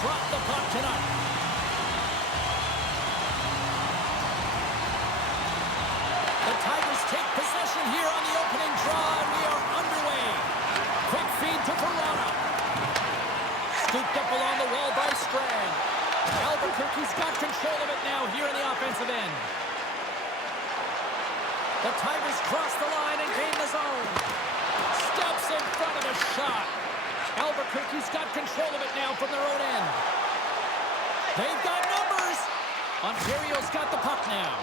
drop the puck tonight. The Tigers take possession here on the opening draw, and we are underway. Quick feed to Vrana. Scooped up along the wall by Strand. Albuquerque's got control of it now here in the offensive end. The Tigers cross the line and gain the zone. Steps in front of a shot. Albuquerque's got control of it now from their own end. They've got numbers. Ontario's got the puck now.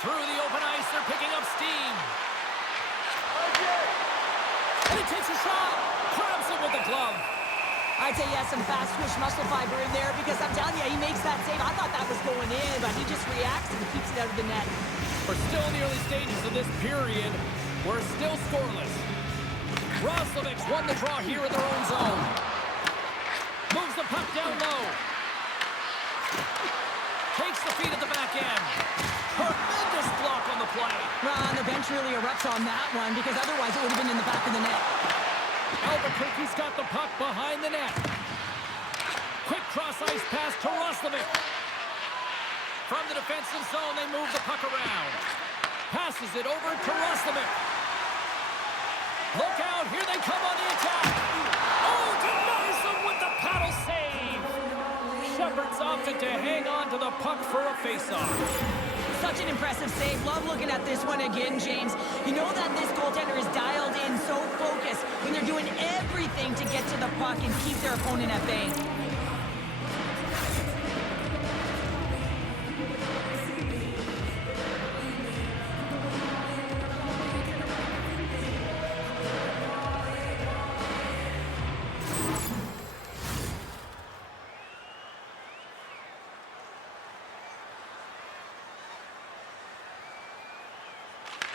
Through the open ice, they're picking up steam. And he takes a shot. Grabs it with the glove. I'd say he has some fast twitch muscle fiber in there because I'm telling you, he makes that save. I thought that was going in, but he just reacts and keeps it out of the net. We're still in the early stages of this period. We're still scoreless. Roslovic's won the draw here in their own zone. Moves the puck down low. Takes the feed at the back end. Tremendous block on the play. Well, the bench really erupts on that one because otherwise it would have been in the back of the net. Albuquerque's got the puck behind the net. Quick cross-ice pass to Roslovic. From the defensive zone, they move the puck around. Passes it over to Roslovic. Look out, here they come on the attack. Oh, denies them with the paddle save. Shepherd's opted to hang on to the puck for a face-off. Such an impressive save. Love looking at this one again, James. You know that this goaltender is dialed in, so focused, when they're doing everything to get to the puck and keep their opponent at bay.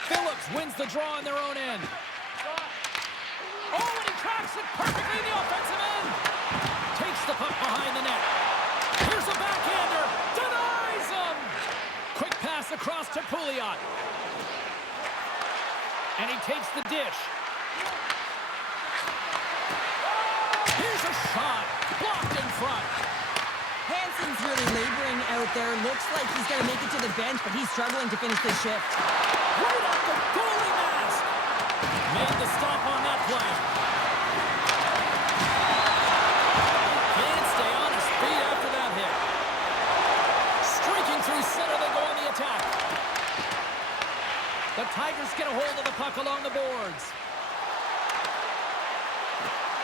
Phillips wins the draw on their own end. Oh, and he tracks it perfectly in the offensive end. Takes the puck behind the net. Here's a backhander. Denies him. Quick pass across to Pouliot. And he takes the dish. Here's a shot. Blocked in front. Hansen's really laboring out there. Looks like he's going to make it to the bench, but he's struggling to finish this shift. Right off the goalie mask. Made the stop on that play. Can't stay on his feet after that hit. Streaking through center, they go on the attack. The Tigers get a hold of the puck along the boards.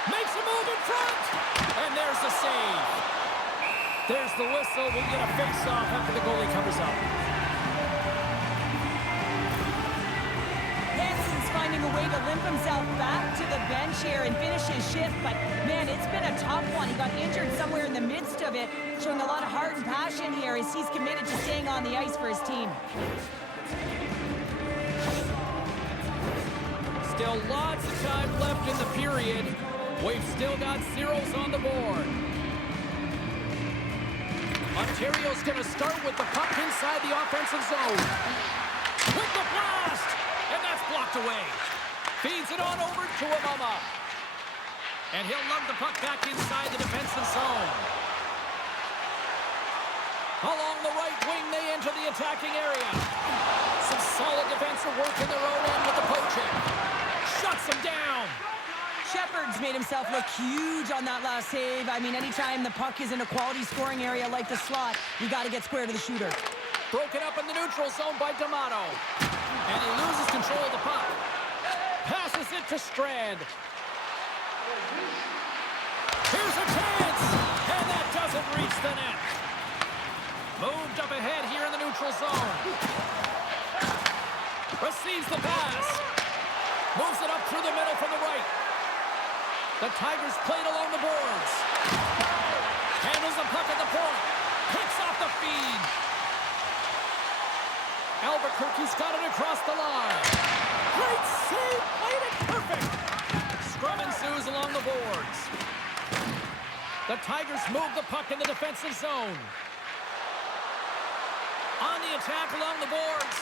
Makes a move in front. And there's the save. There's the whistle. We'll get a face-off after the goalie covers up. Hansen's finding a way to limp himself back to the bench here and finish his shift, but man, it's been a tough one. He got injured somewhere in the midst of it, showing a lot of heart and passion here as he's committed to staying on the ice for his team. Still lots of time left in the period. We've still got zeros on the board. Ontario's going to start with the puck inside the offensive zone. With the blast! And that's blocked away. Feeds it on over to Yamamoto. And he'll lug the puck back inside the defensive zone. Along the right wing, they enter the attacking area. Some solid defensive work in their own end with the poaching. Shuts them down. Shepherd's made himself look huge on that last save. I mean, anytime the puck is in a quality scoring area like the slot, you got to get square to the shooter. Broken up in the neutral zone by D'Amato. And he loses control of the puck. Passes it to Strand. Here's a chance. And that doesn't reach the net. Moved up ahead here in the neutral zone. Receives the pass. Moves it up through the middle from the right. The Tigers played along the boards. Handles the puck at the point. Picks off the feed. Albuquerque's got it across the line. Great save. Played it perfect. Scrum ensues along the boards. The Tigers move the puck in the defensive zone. On the attack along the boards.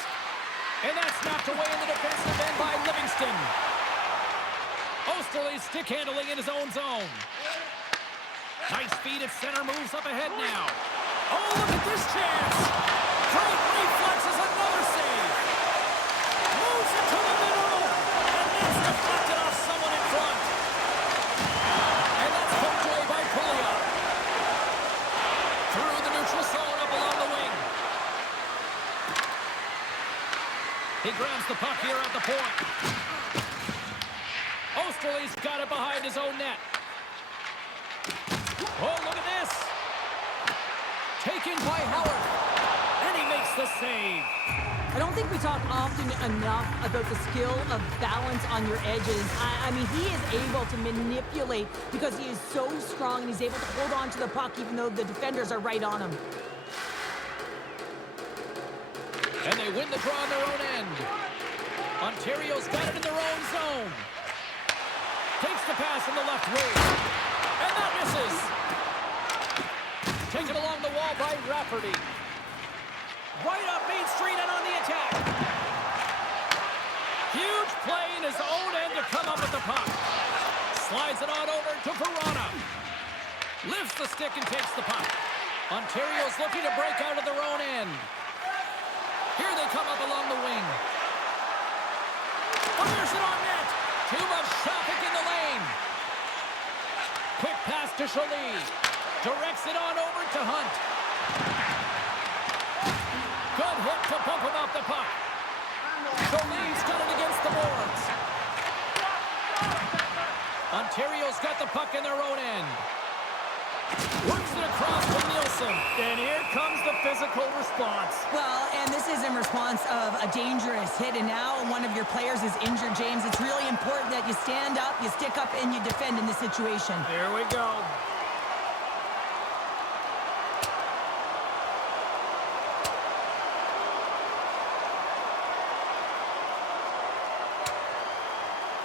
And that's knocked away in the defensive end by Livingston. Osterley stick handling in his own zone. Nice feed at center, moves up ahead now. Oh, look at this chance. Great reflexes, another save. Moves it to the middle. And that's deflected off someone in front. And that's poked away by Peca. Through the neutral zone, up along the wing. He grabs the puck here at the point. Osterley's got it behind his own net. Oh, look at this. Taken by Howard. And he makes the save. I don't think we talk often enough about the skill of balance on your edges. I mean, he is able to manipulate because he is so strong and he's able to hold on to the puck even though the defenders are right on him. And they win the draw on their own end. Ontario's got it in their own zone. Takes the pass in the left wing. And that misses. Taken along the wall by Rafferty. Right up Main Street and on the attack. Huge play in his own end to come up with the puck. Slides it on over to Vrana. Lifts the stick and takes the puck. Ontario's looking to break out of their own end. Here they come up along the wing. Fires it on net. Too much traffic in the lane. Quick pass to Jolie. Directs it on over to Hunt. Good hit to bump him off the puck. Jolie's got it against the boards. Ontario's got the puck in their own end. Works it across to Nielsen. And here comes the physical response. Well, and this is in response of a dangerous hit, and now one of your players is injured, James. It's really important that you stand up, you stick up, and you defend in this situation. Here we go.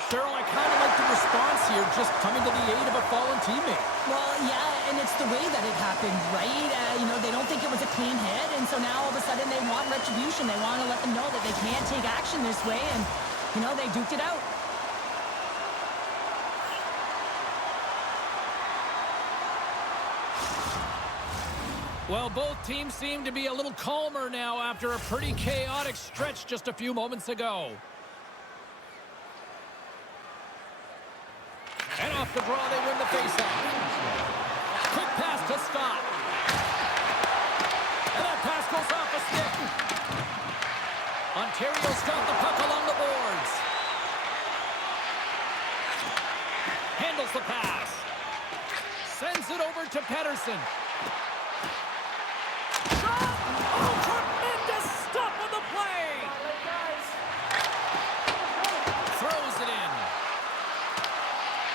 Cheryl, I kind of like the response here, just coming to the aid of a fallen teammate. Well, yeah, and it's the way that it happened, right? You know, they don't think it was a clean hit, and so now all of a sudden they want retribution. They want to let them know that they can't take action this way, and, you know, they duked it out. Well, both teams seem to be a little calmer now after a pretty chaotic stretch just a few moments ago. And off the draw, they win the faceoff. Quick pass to Scott. And that pass goes off a stick. Ontario's got the puck along the boards. Handles the pass. Sends it over to Pederson. Shot! Oh, tremendous stop on the play! Throws it in.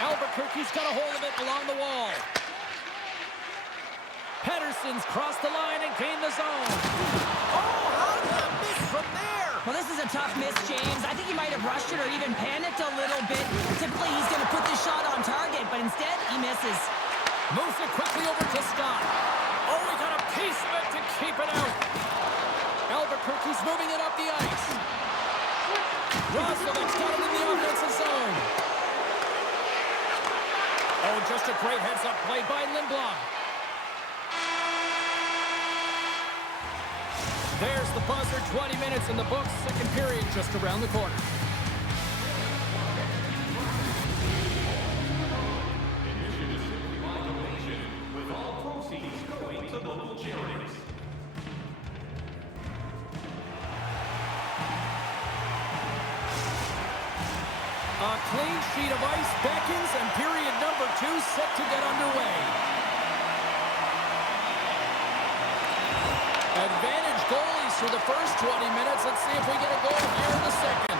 Albuquerque's got a hold of it along the wall. Pederson's crossed the line and gained the zone. Oh, how did that miss from there? Well, this is a tough miss, James. I think he might have rushed it or even panicked a little bit. Typically, he's going to put this shot on target, but instead, he misses. Moves it quickly over to Scott. Oh, we got a piece of it to keep it out. Albuquerque's moving it up the ice. Rostovic's got it in the offensive zone. Oh, just a great heads-up play by Lindblom. There's the buzzer, 20 minutes in the books, second period just around the corner. A clean sheet of ice beckons, and period number 2 set to get underway. Advantage goalies for the first 20 minutes. Let's see if we get a goal here in the second.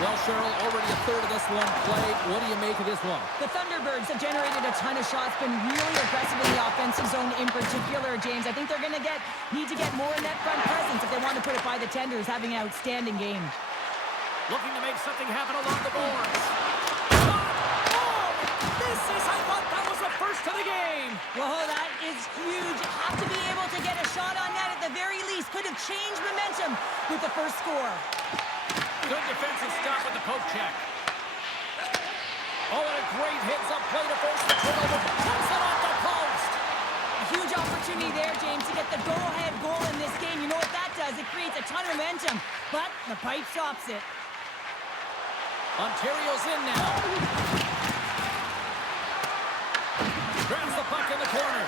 Well, Cheryl, already a third of this one played. What do you make of this one? The Thunderbirds have generated a ton of shots, been really aggressive in the offensive zone in particular, James. I think they're going to need to get more in that front presence if they want to put it by the tenders, having an outstanding game. Looking to make something happen along the boards. Oh, misses! I thought that was the first of the game. Whoa, that is huge. Have to be able to get a shot on that at the very least. Could have changed momentum with the first score. Good defensive stop with the poke check. Oh, and a great heads-up play to force the turnover. Puts it off the post. opportunity there, James, to get the go-ahead goal in this game. You know what that does? It creates a ton of momentum, but the pipe stops it. Ontario's in now. Grabs the puck in the corner.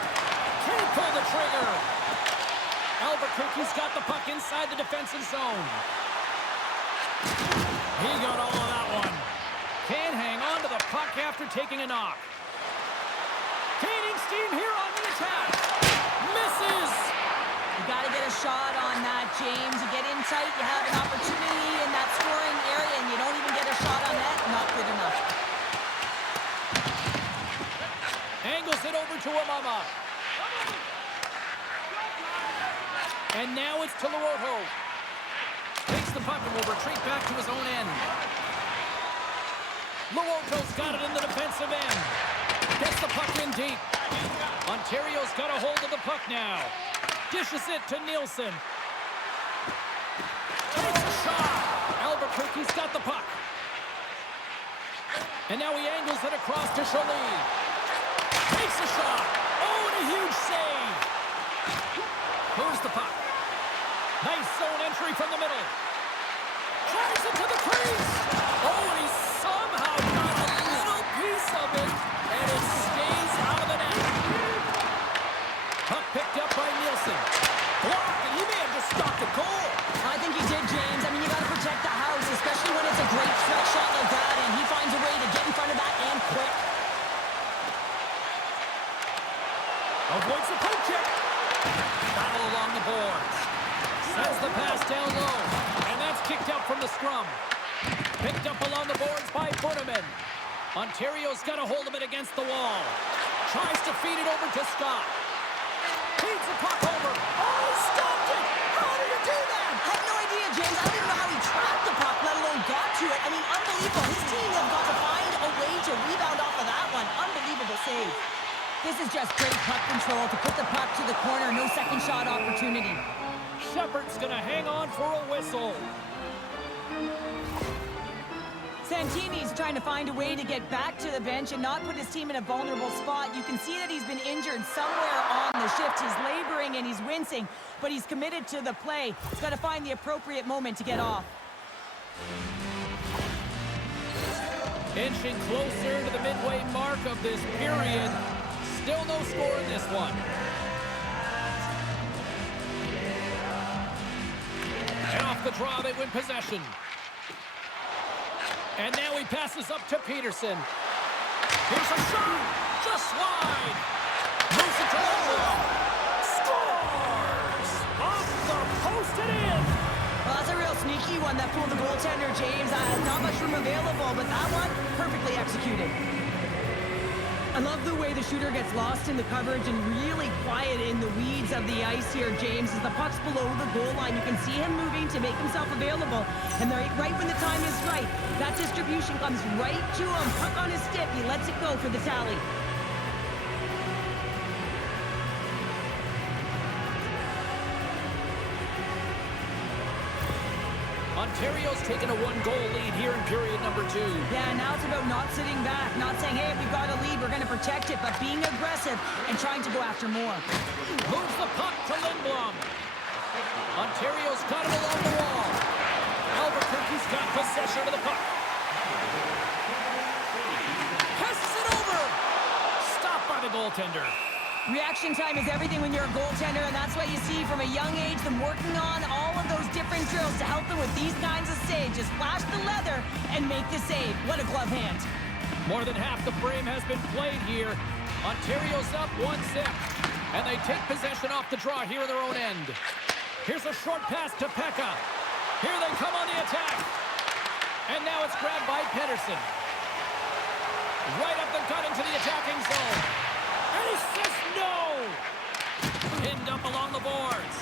Can't pull the trigger. Albuquerque's got the puck inside the defensive zone. He got all of that one. Can't hang on to the puck after taking a knock. Gaining steam here on the attack. Misses. You got to get a shot on that, James. You get in tight, you have an opportunity in that scoring area, and you don't even get a shot on that. Not good enough. Angles it over to Amama. And now it's to Logan. Takes the puck and will retreat back to his own end. Logan's got it in the defensive end. Gets the puck in deep. Ontario's got a hold of the puck now. Dishes it to Nielsen. Takes a shot. Albuquerque's got the puck. And now he angles it across to Schroeder. Takes a shot. Oh, and a huge save. Moves the puck. Nice zone entry from the middle. Tries it to the crease. Oh, and he somehow got a little piece of it, and it stays out of the net. Puck picked up by Nielsen. Blocked, and he may have just stopped the goal. I think he did, James. I mean, you got to protect the house, especially when it's a great stretch shot like that, and he finds a way to get in front of that and quick. Avoids the poke check. Battle along the boards. Sends the pass down low, and that's kicked out from the scrum. Picked up along the boards by Bunnaman. Ontario's got a hold of it against the wall. Tries to feed it over to Scott. Feeds the puck over. Oh, he stopped it! How did he do that? I have no idea, James. I don't even know how he trapped the puck, let alone got to it. I mean, unbelievable. His team has got to find a way to rebound off of that one. Unbelievable save. This is just great puck control to put the puck to the corner. No second shot opportunity. Shepard's gonna hang on for a whistle. Santini's trying to find a way to get back to the bench and not put his team in a vulnerable spot. You can see that he's been injured somewhere on the shift. He's laboring and he's wincing, but he's committed to the play. He's got to find the appropriate moment to get off. Inching closer to the midway mark of this period. Still no score in this one. And off the draw, they win possession. And now he passes up to Pederson. Here's a shot! Just wide! Moves it to Lindblom. Scores! Off the post and in! Well, that's a real sneaky one that fooled the goaltender, James. Not much room available, but that one, perfectly executed. I love the way the shooter gets lost in the coverage and really quiet in the weeds of the ice here, James. As the puck's below the goal line, you can see him moving to make himself available. And right when the time is right, that distribution comes right to him. Puck on his stick, he lets it go for the tally. Ontario's taken a one-goal lead here in period number 2. Yeah, now it's about not sitting back, not saying, hey, we've got a lead, we're going to protect it, but being aggressive and trying to go after more. Moves the puck to Lindblom. Ontario's got it along the wall. Albuquerque's got possession of the puck. Passes it over. Stopped by the goaltender. Reaction time is everything when you're a goaltender, and that's why you see from a young age them working on all of those different drills to help them with these kinds of saves. Just flash the leather and make the save. What a glove hand. More than half the frame has been played here. Ontario's up 1-0, and they take possession off the draw here in their own end. Here's a short pass to Peca. Here they come on the attack. And now it's grabbed by Pederson. Right up the gut into the attacking zone. And he says no! Pinned up along the boards.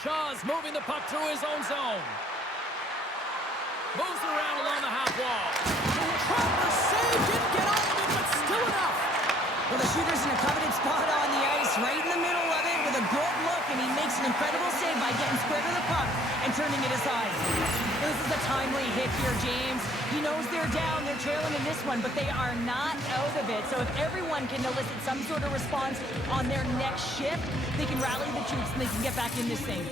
Shaw's moving the puck through his own zone. Moves around along the half wall. Proper save, didn't get all of it, but still enough. Well, the shooter's in a coveted spot on the ice, right in the middle of it with a good look, and he makes an incredible save by getting square to the puck and turning it aside. This is a timely hit here, James. He knows they're down, they're trailing in this one, but they are not out of it. So if everyone can elicit some sort of response on their next shift, they can rally the troops and they can get back in this thing.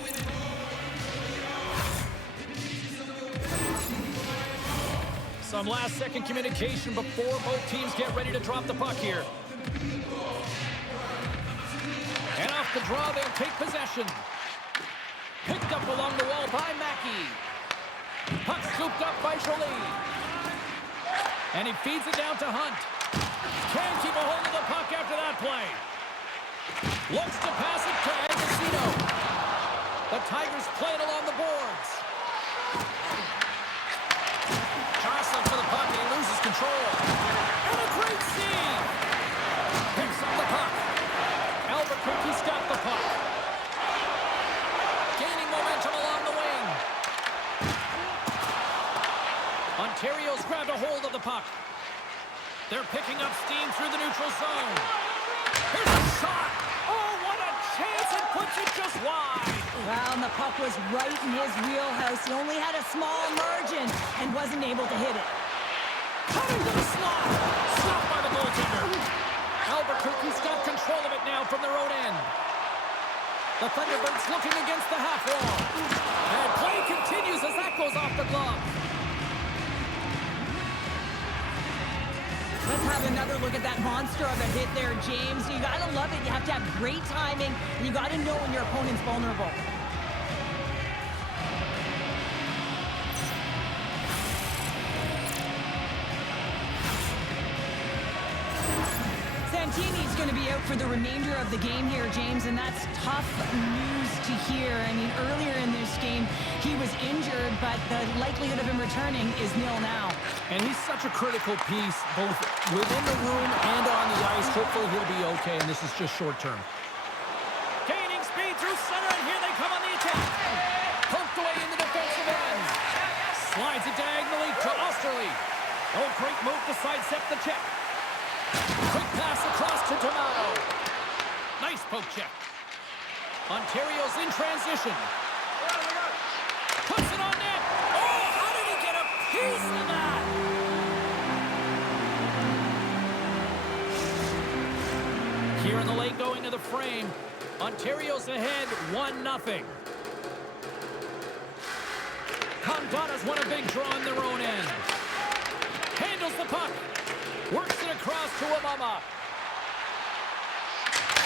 Some last-second communication before both teams get ready to drop the puck here. And off the draw, they'll take possession. Picked up along the wall by Mackey. Puck scooped up by Jolie. And he feeds it down to Hunt. Can't keep a hold of the puck after that play. Looks to pass it to Agozzino. The Tigers play it along the boards. Jostling for the puck, and he loses control. And a great save! Picks up the puck. Albuquerque's got the puck. Gaining momentum along the wing. Ontario's grabbed a hold of the puck. They're picking up steam through the neutral zone. Here's a shot! Oh, what a chance! It puts it just wide! Wow, and the puck was right in his wheelhouse. He only had a small margin and wasn't able to hit it. Cutting to the slot! Stopped by the goaltender. Albuquerque's got control of it now from their own end. The Thunderbirds looking against the half wall. And play continues as that goes off the glove. Let's have another look at that monster of a hit there, James. You gotta love it. You have to have great timing, and you gotta know when your opponent's vulnerable. Santini's going to be out for the remainder of the game here, James, and that's tough news to hear. I mean, earlier in this game, he was injured, but the likelihood of him returning is nil now. And he's such a critical piece, both within the room and on the ice. Hopefully he'll be okay, and this is just short term. Gaining speed through center, and here they come on the attack. Poked away in the defensive end. Slides it diagonally to Osterley. Oh, great move to sidestep the check. Quick pass across to Tomato. Nice poke check. Ontario's in transition. Puts it on net. Oh, how did he get a piece of that? Here in the late going to the frame. Ontario's ahead 1-0. Condotta's won a big draw in their own end. Handles the puck. Works it across to Yamamoto.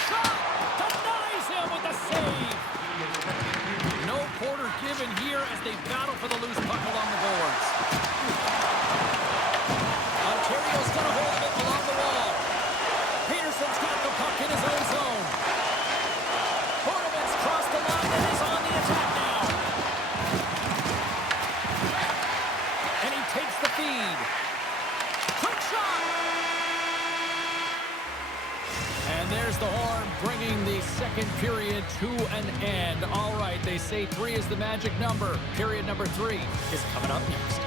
Shot! Denies him with the save! No quarter given here as they battle for the loose puck along the boards. Ontario's got a hold of it along the wall. Pederson's got the puck in his own zone. Bunnaman's crossed the line and is on the attack now. And he takes the feed. Quick shot! And there's the horn, bringing the second period to an end. All right, they say 3 is the magic number. Period number 3 is coming up next.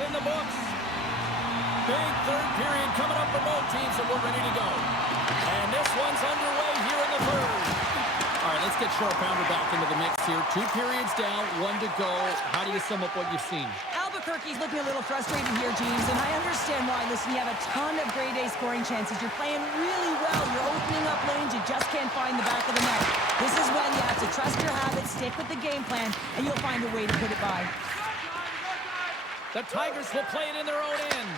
In the books. Big third period coming up for both teams, and we're ready to go. And this one's underway here in the third. All right, let's get Short Pounder back into the mix here. 2 periods down, 1 to go. How do you sum up what you've seen? Albuquerque's looking a little frustrated here, James, and I understand why. Listen, you have a ton of grade A scoring chances. You're playing really well. You're opening up lanes. You just can't find the back of the net. This is when you have to trust your habits, stick with the game plan, and you'll find a way to put it by. The Tigers will play it in their own end.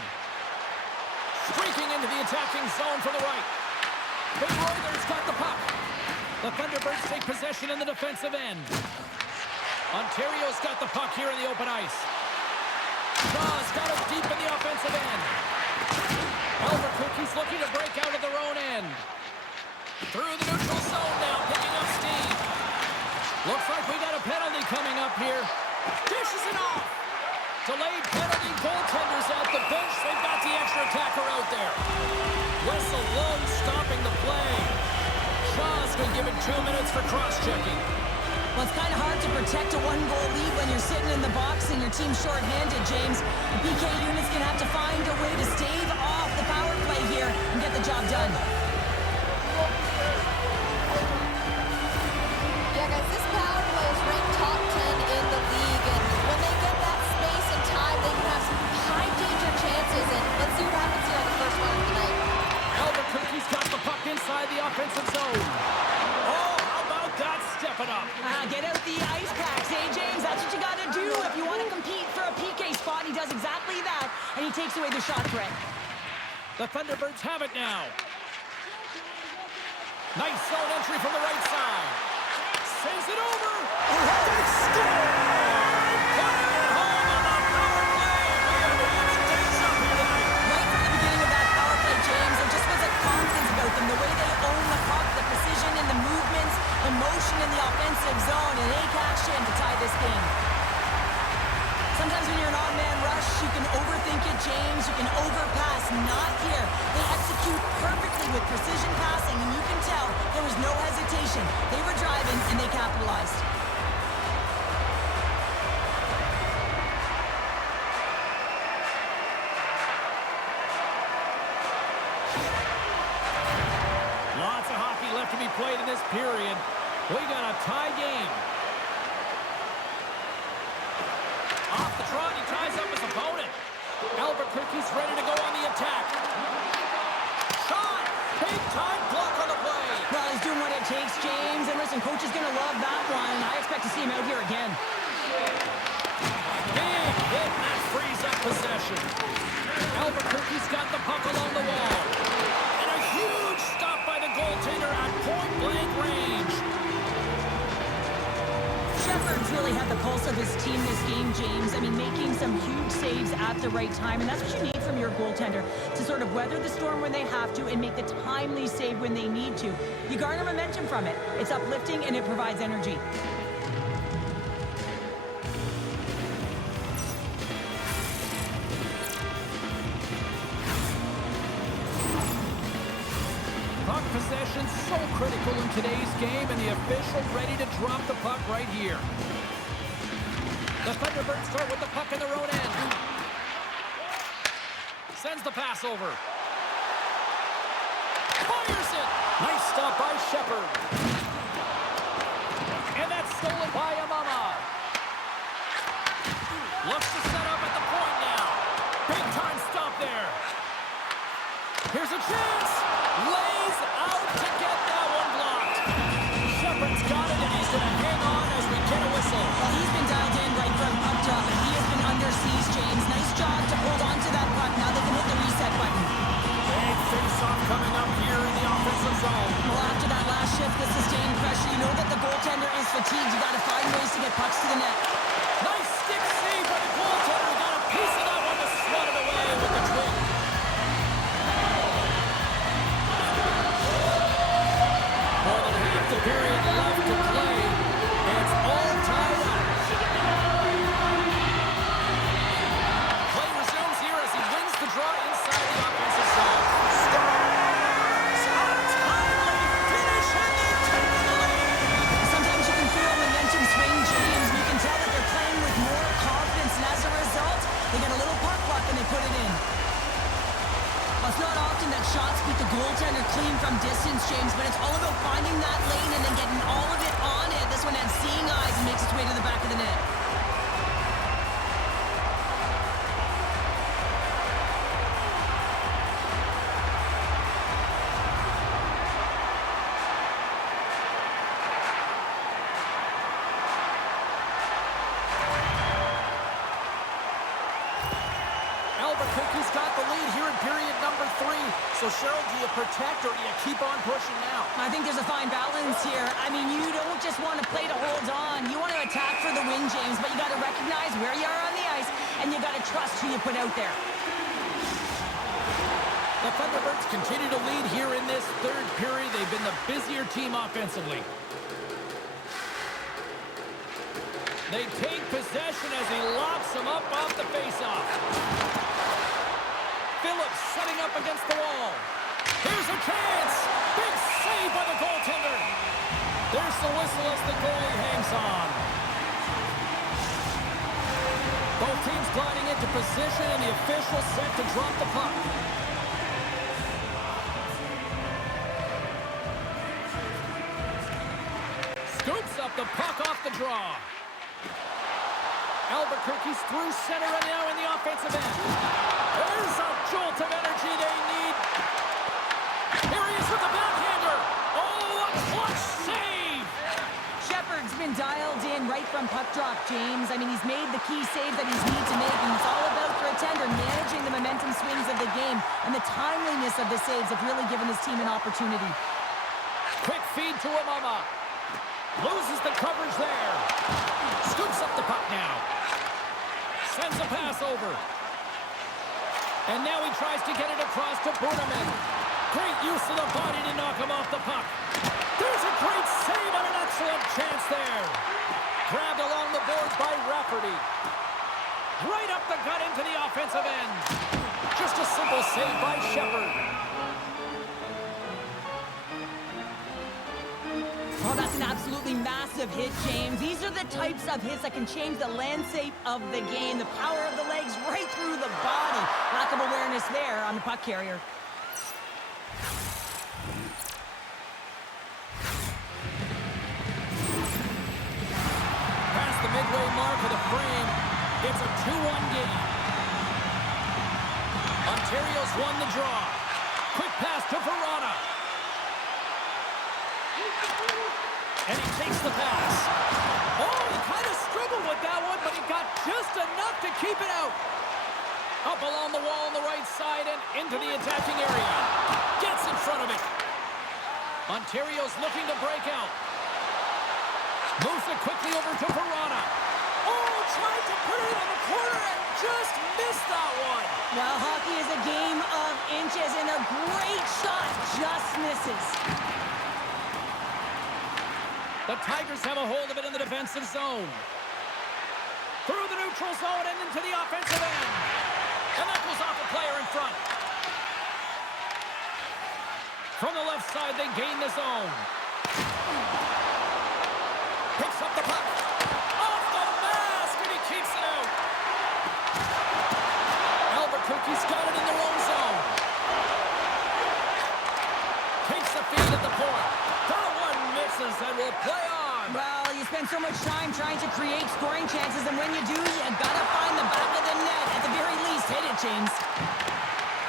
Streaking into the attacking zone from the right. Big Schroeder's got the puck. The Thunderbirds take possession in the defensive end. Ontario's got the puck here in the open ice. Shaw's got it deep in the offensive end. Albuquerque's looking to break out of their own end. Through the neutral zone now, picking up steam. Looks like we got a penalty coming up here. Dishes it off. Delayed penalty, goaltenders at the bench. They've got the extra attacker out there. Whistle low, stopping the play. Shaw's going to give it 2 minutes for cross-checking. Well, it's kind of hard to protect a one-goal lead when you're sitting in the box and your team's short-handed, James. The PK unit's going to have to find a way to stave off the power play here and get the job done. Yeah, guys, this power play is ranked top 10 in the league, and when they get that space and time, they can have some high-danger chances, and let's see what happens here on the first one of the night. Albuquerque's got the puck inside the offensive zone. Oh, how about that stepping up? Get out the ice packs, eh, James? That's what you got to do if you want to compete for a PK spot. He does exactly that, and he takes away the shot threat. The Thunderbirds have it now. Nice zone entry from the right side. Sends it over. They score! Coming it home on the power play. We have even days up here tonight. Right from the beginning of that power play, James, there just was a confidence about them. The way they own the puck, the precision in the movements, emotion in the offensive zone, and they cash in to tie this game. Sometimes when you're an odd-man rush, you can overthink it, James. You can overpass. Not here. They execute perfectly with precision passing, and you can tell there was no hesitation. They were driving, and they capitalized. Lots of hockey left to be played in this period. We got a tie game. Off the trot, he ties up his opponent. Albuquerque's ready to go on the attack. Shot! Big time block on the play. Well, he's doing what it takes, James. And listen, coach is going to love that one. I expect to see him out here again. Big hit, and that frees up possession. Albuquerque's got the puck along the wall. And a huge stop by the goaltender at point-blank range. Shepard's really had the pulse of his team this game, James. I mean, making some huge saves at the right time, and that's what you need from your goaltender, to sort of weather the storm when they have to and make the timely save when they need to. You garner momentum from it. It's uplifting, and it provides energy. Puck possession so critical in today's game, and the official ready to drop the puck right here. The Thunderbirds start with the puck in their own end. Sends the pass over. Fires it! Nice stop by Shepard. And that's stolen by Yamamoto. Looks to set up at the point now. Big time stop there. Here's a chance. Lays out to get that one blocked. Shepard's got it, and he's going to hang on as we get a whistle. Well, he's been dialed in right from up top, and he has been under siege, James. Nice job to hold on to that puck. Now they can hit the reset button. Big face-off coming up here in the offensive zone. Well, after that last shift with sustained pressure, you know that the goaltender is fatigued. You got to find ways to get pucks to the net. Nice stick save by the goaltender. He got a piece of that one to swat it away with the twig. More than half the period left to play. It's all tied up. Play resumes here as he wins the draw inside the offensive zone. Scores! A timely finish, and they take the lead. Sometimes you can feel momentum swing, James. You can tell that they're playing with more confidence, and as a result, they get a little puck luck and they put it in. Well, it's not often that shots beat the goaltender clean from distance, James, but it's all about finding that lane and then getting all of it on it. This one had seeing eyes and makes its way to the back of the net. Albuquerque's got the lead here in period number 3. So, Cheryl, do you protect or do you keep on pushing now? I think there's a fine balance here. I mean, you don't just want to play to hold on. You want to attack for the win, James, but you got to recognize where you are on the ice, and you got to trust who you put out there. The Thunderbirds continue to lead here in this third period. They've been the busier team offensively. They take possession as he locks him up off the faceoff. Phillips chance. Big save by the goaltender. There's the whistle as the goalie hangs on. Both teams gliding into position, and the official set to drop the puck. Scoops up the puck off the draw. Albuquerque's through center and now in the offensive end. There's a jolt of energy they need. Here he is with the backhander. Oh, a clutch save! Shepard's been dialed in right from puck drop, James. I mean, he's made the key save that he's need to make, and it's all about for a tender managing the momentum swings of the game, and the timeliness of the saves have really given his team an opportunity. Quick feed to Yamamoto. Loses the coverage there. Scoops up the puck now. Sends a pass over. And now he tries to get it across to Bunnaman. Great use of the body to knock him off the puck. There's a great save on an excellent chance there. Grabbed along the boards by Rafferty. Right up the gut into the offensive end. Just a simple save by Shepard. Oh, that's an absolutely massive hit, James. These are the types of hits that can change the landscape of the game. The power of the legs right through the body. Lack of awareness there on the puck carrier. Past the midway mark of the frame, it's a 2-1 game. Ontario's won the draw. Quick pass to Vrana. And he takes the pass. Oh, he kind of struggled with that one, but he got just enough to keep it out. Up along the wall on the right side and into the attacking area. Gets in front of it. Ontario's looking to break out. Moves it quickly over to Vrana. Oh, tried to put it in the corner and just missed that one. Well, hockey is a game of inches, and a great shot just misses. The Tigers have a hold of it in the defensive zone. Through the neutral zone and into the offensive end. And that goes off a player in front. From the left side, they gain the zone. Picks up the puck. Off the mask, and he keeps it out. Albuquerque's got it in their own zone. Takes the feed at the point. And will play on. Well, you spend so much time trying to create scoring chances, and when you do, you gotta find the back of the net. At the very least, hit it, James.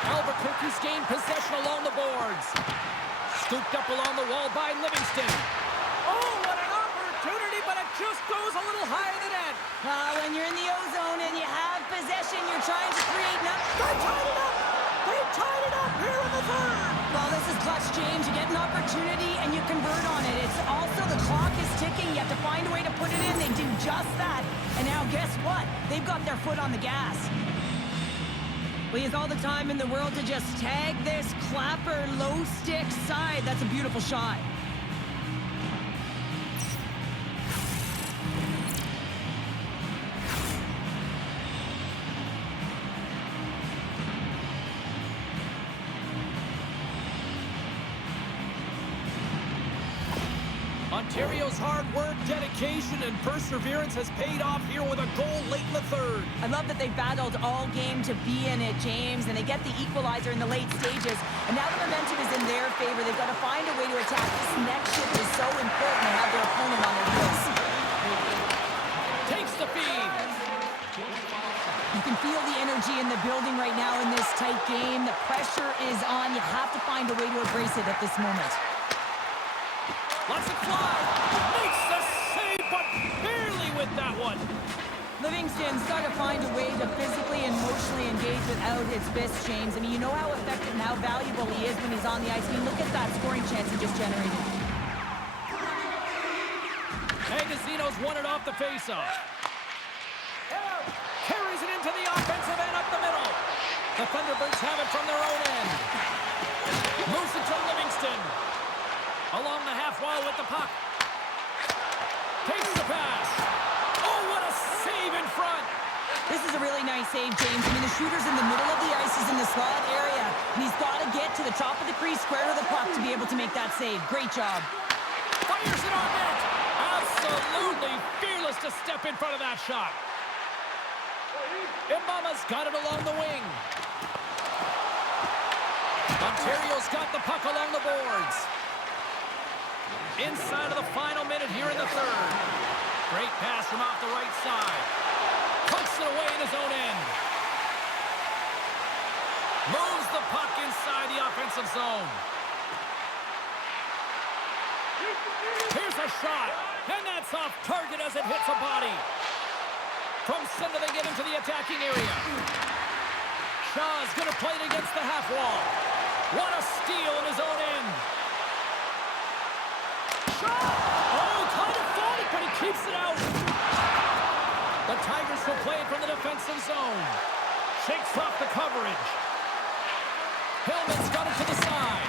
Albuquerque's gained possession along the boards. Scooped up along the wall by Livingston. Oh, what an opportunity, but it just goes a little higher than that. When you're in the O-zone and you have possession, you're trying to create... They tied it up! They tied it up here in the third! Well, this is clutch, James. You get an opportunity and you convert on it. It's also the clock is ticking. You have to find a way to put it in. They do just that. And now guess what? They've got their foot on the gas. Well, he has all the time in the world to just tag this clapper low stick side. That's a beautiful shot. Ontario's hard work, dedication, and perseverance has paid off here with a goal late in the third. I love that they battled all game to be in it, James, and they get the equalizer in the late stages. And now the momentum is in their favor. They've got to find a way to attack. This next shift is so important to have their opponent on their heels. Takes the feed. You can feel the energy in the building right now in this tight game. The pressure is on. You have to find a way to embrace it at this moment. Lets it fly. Makes the save, but barely with that one. Livingston's got to find a way to physically and emotionally engage without his fists, James. I mean, you know how effective and how valuable he is when he's on the ice. I mean, look at that scoring chance he just generated. Agozzino's won it off the faceoff. Carries it into the offensive end up the middle. The Thunderbirds have it from their own end. Moves it to Livingston. Along the half wall with the puck. Takes the pass. Oh, what a save in front. This is a really nice save, James. I mean, the shooter's in the middle of the ice. He's in the slot area, and he's got to get to the top of the crease, square to the puck to be able to make that save. Great job. Fires it on net. Absolutely fearless to step in front of that shot. Mbama's got it along the wing. Ontario's got the puck along the boards. Inside of the final minute here in the third. Great pass from off the right side. Puts it away in his own end. Moves the puck inside the offensive zone. Here's a shot. And that's off target as it hits a body. From center they get into the attacking area. Shaw's going to play it against the half wall. What a steal in his own end. Oh, kind of fought it, but he keeps it out. The Tigers will play it from the defensive zone. Shakes off the coverage. Hillman's got it to the side.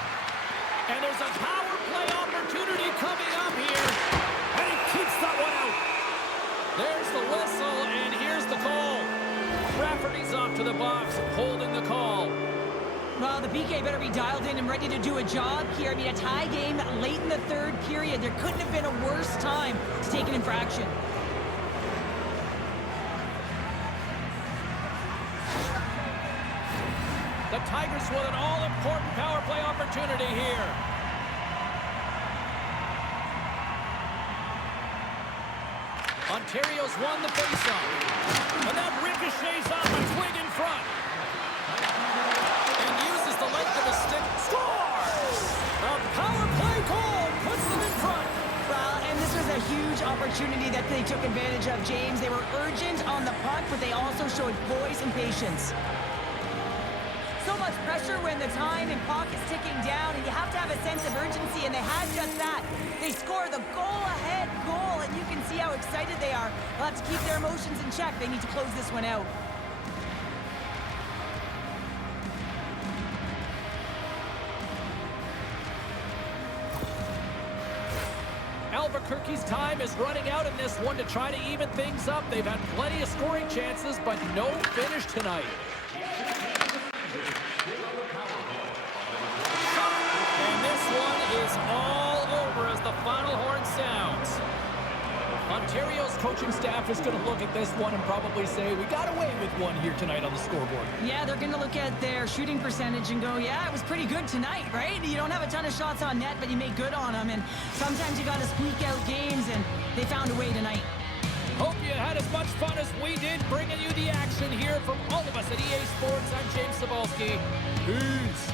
And there's a power play opportunity coming up here. And he keeps that one out. There's the whistle, and here's the call. Rafferty's off to the box, holding the call. Well, the PK better be dialed in and ready to do a job here. I mean, a tie game late in the third period. There couldn't have been a worse time to take an infraction. The Tigers with an all-important power play opportunity here. Ontario's won the faceoff. And that ricochets off a twig in front. And uses the length of his stick. Scores! A power play goal puts them in front. Well, and this was a huge opportunity that they took advantage of, James. They were urgent on the puck, but they also showed poise and patience. So much pressure when the time and clock is ticking down, and you have to have a sense of urgency, and they had just that. They score the goal-ahead goal, and you can see how excited they are. They'll have to keep their emotions in check. They need to close this one out. Albuquerque's time is running out in this one to try to even things up. They've had plenty of scoring chances, but no finish tonight. And this one is all over as the final horn sounds. Ontario's coaching staff is going to look at this one and probably say, we got away with one here tonight on the scoreboard. Yeah, they're going to look at their shooting percentage and go, yeah, it was pretty good tonight, right? You don't have a ton of shots on net, but you make good on them. And sometimes you got to squeak out games, and they found a way tonight. Hope you had as much fun as we did bringing you the action here from all of us at EA Sports. I'm James Cebulski. Peace.